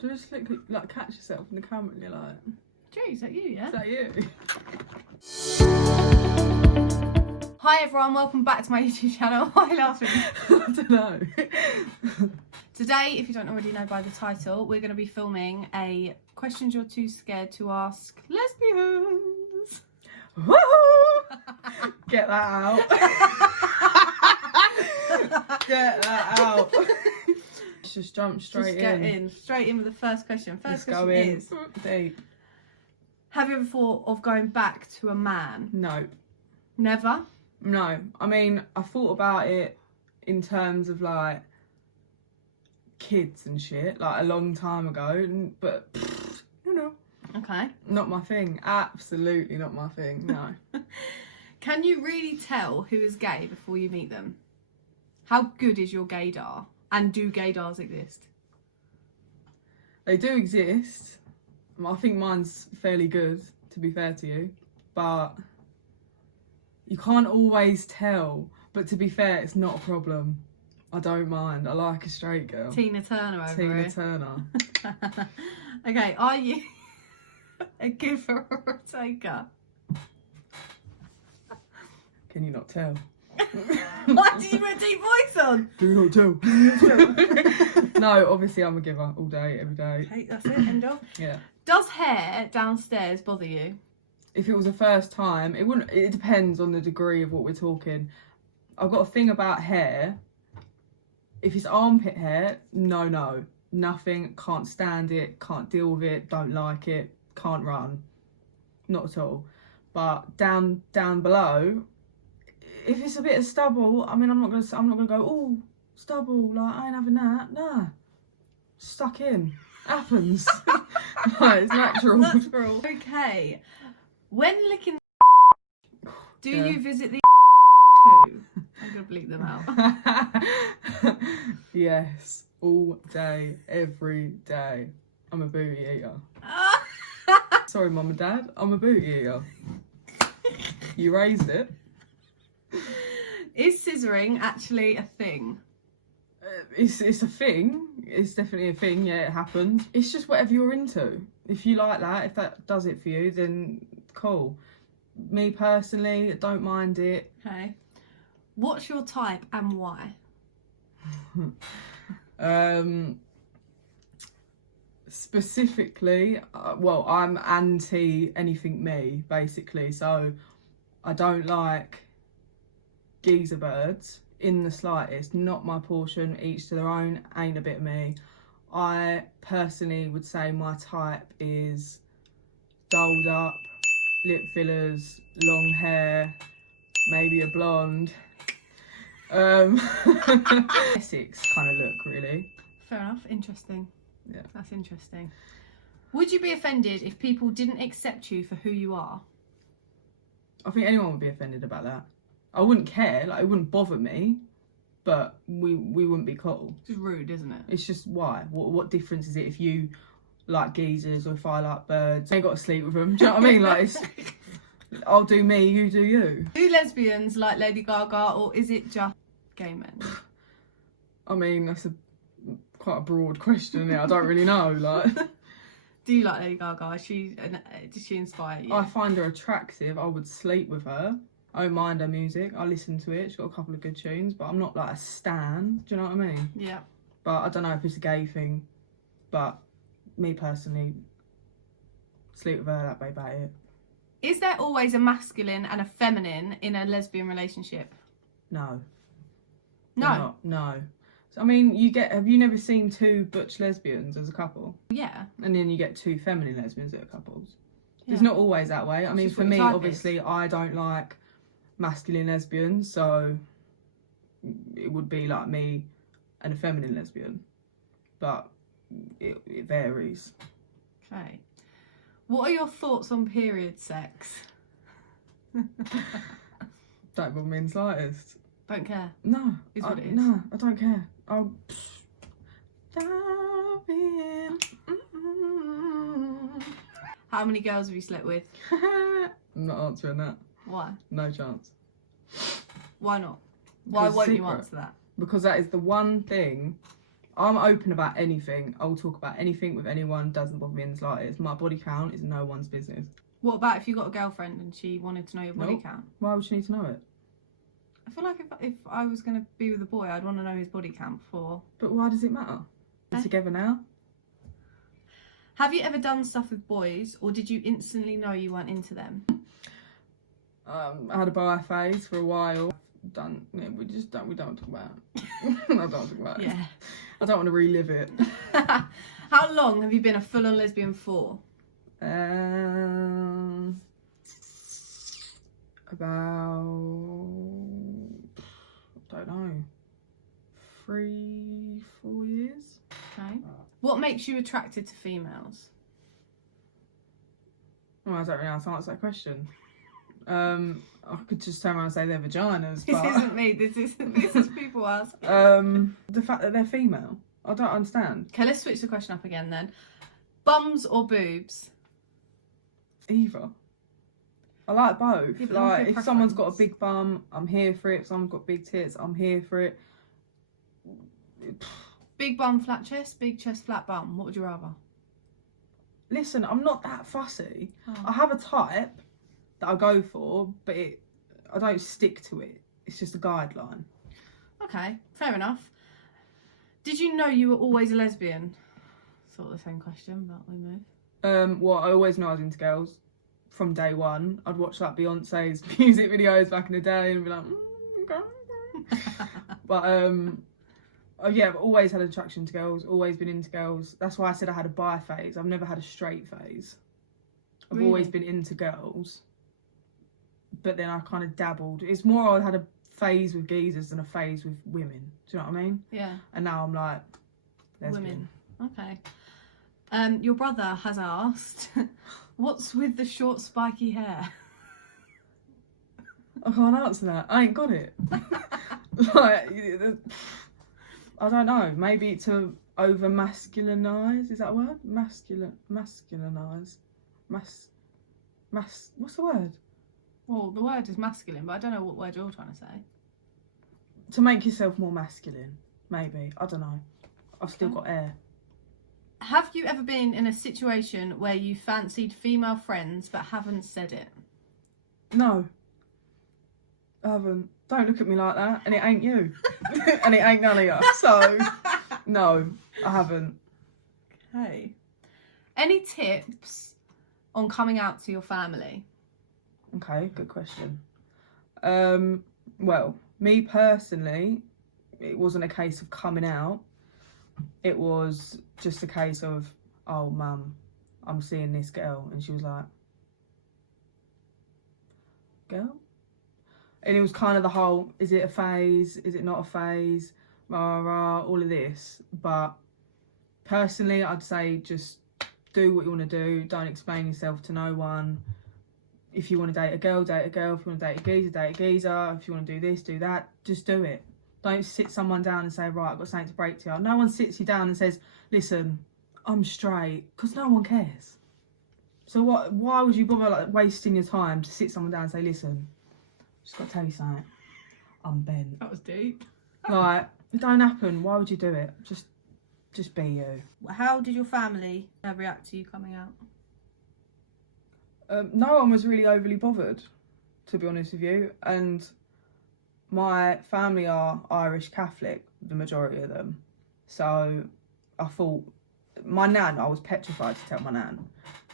Just like catch yourself in the camera and you're like, Jay, is that you, yeah? is that you? Hi everyone, welcome back to my YouTube channel. Why laughing? I don't know. Today, if you don't already know by the title, we're going to be filming a questions you're too scared to ask lesbians. Woo! Get that out. Get that out. Let's just jump straight in. Straight in with the first question. Let's First go question in. is, Deep. have you ever thought of going back to a man? No. Never? No. I mean, I thought about it in terms of like kids and shit, like a long time ago, but you know. Okay. Not my thing. Absolutely not my thing. No. Can you really tell who is gay before you meet them? How good is your gaydar? And do gaydars exist? They do exist. I think mine's fairly good, to be fair to you. But you can't always tell. But to be fair, it's not a problem. I don't mind. I like a straight girl. Tina Turner over here. Tina Turner. Okay, are you a giver or a taker? Can you not tell? Why do you put a deep voice on? Do not tell. No, obviously I'm a giver all day, every day. Okay, that's it, end of. Yeah. Does hair downstairs bother you? If it was a first time, it wouldn't. It depends on the degree of what we're talking. I've got a thing about hair. If it's armpit hair, no. Nothing, can't stand it, can't deal with it, don't like it, can't run. Not at all. But down below, if it's a bit of stubble, I mean, I'm not gonna go, oh, stubble, like I ain't having that. Nah, stuck in. Happens. No, it's natural. Natural. Okay. When licking, do you visit the too? I'm gonna bleep them out. Yes, all day, every day. I'm a booty eater. Sorry, mum and dad, I'm a booty eater. You raised it. Is scissoring actually a thing? It's a thing. It's definitely a thing. Yeah, it happens. It's just whatever you're into. If you like that, if that does it for you, then cool. Me personally, don't mind it. Okay. What's your type and why? Specifically, well, I'm anti anything me, basically. So I don't like geezer birds in the slightest. Not my portion. Each to their own. Ain't a bit of me. I personally would say my type is dolled up, lip fillers, long hair, maybe a blonde. Essex kind of look, really. Fair enough. Interesting. Yeah. That's interesting. Would you be offended if people didn't accept you for who you are? I think anyone would be offended about that. I wouldn't care, like it wouldn't bother me, but we wouldn't be cool. It's just rude, isn't it? It's just why? What difference is it if you like geezers or if I like birds? I ain't got to sleep with them. Do you know what I mean? Like, I'll do me, you do you. Do lesbians like Lady Gaga, or is it just gay men? I mean, that's quite a broad question. I don't really know. Like, do you like Lady Gaga? Did she inspire you? I find her attractive. I would sleep with her. I don't mind her music. I listen to it. She's got a couple of good tunes, but I'm not like a stan. Do you know what I mean? Yeah. But I don't know if it's a gay thing. But me personally, sleep with her, that way about it. Is there always a masculine and a feminine in a lesbian relationship? No. No. No. So, I mean, have you never seen two butch lesbians as a couple? Yeah. And then you get two feminine lesbians that are couples. Yeah. It's not always that way. I mean, just for what me, your type obviously, I don't like masculine lesbians, so it would be like me and a feminine lesbian. But it varies. Okay. What are your thoughts on period sex? Don't bother me in the slightest. Don't care. No. Is what it is. No, I don't care. I'll dive in. How many girls have you slept with? I'm not answering that. Why? No chance. Why not? Why Because won't you secret. answer that? Because that is the one thing I'm open about anything. I will talk about anything with anyone. Doesn't bother me in the slightest. My body count is no one's business. What about if you got a girlfriend and she wanted to know your body Nope. count? Why would she need to know it? I feel like if I was going to be with a boy, I'd want to know his body count before. But why does it matter? We're together now. Have you ever done stuff with boys, or did you instantly know you weren't into them? I had a bi phase for a while. We don't talk about it. I don't talk about it. Yeah. I don't want to relive it. How long have you been a full-on lesbian for? About, I don't know, 3-4 years. Okay. What makes you attracted to females? Well, I don't really know how to answer that question. I could just turn around and say their vaginas. This But, isn't me. This is people asking. the fact that they're female, I don't understand. Okay, let's switch the question up again then. Bums or boobs? Either. I like both. Yeah, but like, what's your if someone's got a preference? big bum, I'm here for it. If someone's got big tits, I'm here for it. Big bum, flat chest, big chest, flat bum. What would you rather? Listen, I'm not that fussy. Oh. I have a type that I go for, but I don't stick to it. It's just a guideline. Okay, fair enough. Did you know you were always a lesbian? Sort of the same question, but we move. Well, I always know I was into girls from day one. I'd watch like Beyonce's music videos back in the day and be like, okay. But yeah, I've always had an attraction to girls. Always been into girls. That's why I said I had a bi phase. I've never had a straight phase. I've always Really? been into girls, but then I kind of dabbled. It's more I had a phase with geezers than a phase with women. Do you know what I mean? Yeah. And now I'm like, lesbian. Women. Okay. Your brother has asked, what's with the short spiky hair? I can't answer that. I ain't got it. Like, I don't know. Maybe to over masculinise. Is that a word? Masculinise. What's the word? Well, the word is masculine, but I don't know what word you're trying to say. To make yourself more masculine. Maybe. I don't know. I've still Okay. got air. Have you ever been in a situation where you fancied female friends but haven't said it? No. I haven't. Don't look at me like that. And it ain't you. And it ain't none of you. So, no, I haven't. Okay. Any tips on coming out to your family? Okay, good question. Well, me personally, it wasn't a case of coming out. It was just a case of, oh, mum, I'm seeing this girl. And she was like, girl? And it was kind of the whole, is it a phase? Is it not a phase? Rah, rah, all of this. But personally, I'd say just do what you want to do. Don't explain yourself to no one. If you want to date a girl, date a girl. If you want to date a geezer, date a geezer. If you want to do this, do that. Just do it. Don't sit someone down and say, right, I've got something to break to you. No one sits you down and says, listen, I'm straight. Because no one cares. So why would you bother like wasting your time to sit someone down and say, listen, just got to tell you something. I'm bent. That was deep. Like, it don't happen. Why would you do it? Just be you. How did your family react to you coming out? No one was really overly bothered, to be honest with you. And my family are Irish Catholic, the majority of them. So I thought, my nan, I was petrified to tell my nan.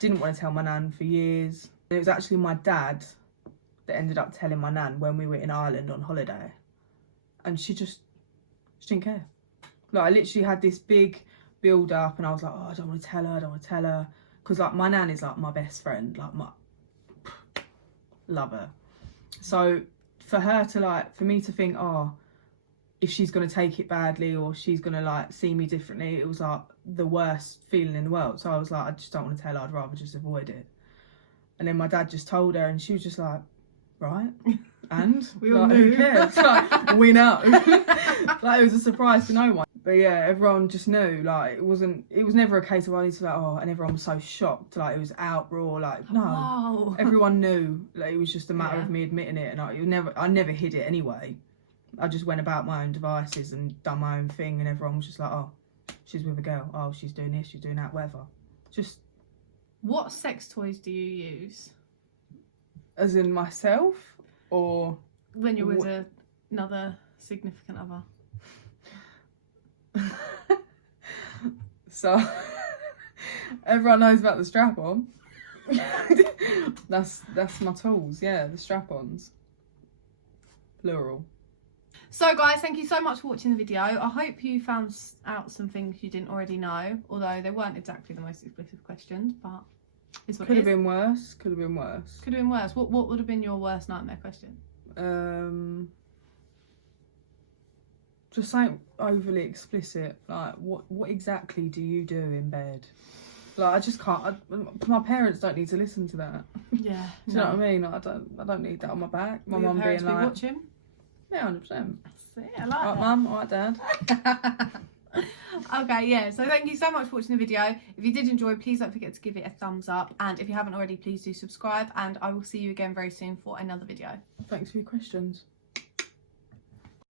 Didn't want to tell my nan for years. It was actually my dad that ended up telling my nan when we were in Ireland on holiday. And she didn't care. Like, I literally had this big build up and I was like, oh, I don't want to tell her. Because, like, my nan is, like, my best friend. Like, love her. So, for her to, like, for me to think, oh, if she's going to take it badly or she's going to, like, see me differently, it was, like, the worst feeling in the world. So I was like, I just don't want to tell her. I'd rather just avoid it. And then my dad just told her and she was just like, right. And? We all like, knew. who cares? Like, we know. Like, it was a surprise to no one. But yeah, everyone just knew, like, it was never a case of I need to, like, oh, and everyone was so shocked, like, it was outroar, like, no. Wow. Everyone knew, like, it was just a matter Yeah. of me admitting it, and I never hid it anyway. I just went about my own devices and done my own thing, and everyone was just like, oh, she's with a girl. Oh, she's doing this, she's doing that, whatever. Just. What sex toys do you use? As in myself, or when you're with another significant other? So everyone knows about the strap-on. That's my tools. Yeah, the strap-ons. Plural. So guys, thank you so much for watching the video. I hope you found out some things you didn't already know, although they weren't exactly the most explicit questions, but it's what Could it have is. been worse. Could have been worse. Could have been worse. What would have been your worst nightmare question? Just something overly explicit. Like, what exactly do you do in bed? Like, I just can't. My parents don't need to listen to that. Yeah. Do you know what I mean? Like, I don't need that on my back. My mum being like, watching. Yeah, 100%. See, I like that. Mum, alright, Dad. Okay, yeah, so thank you so much for watching the video. If you did enjoy, please don't forget to give it a thumbs up, and if you haven't already, please do subscribe, and I will see you again very soon for another video. Thanks for your questions.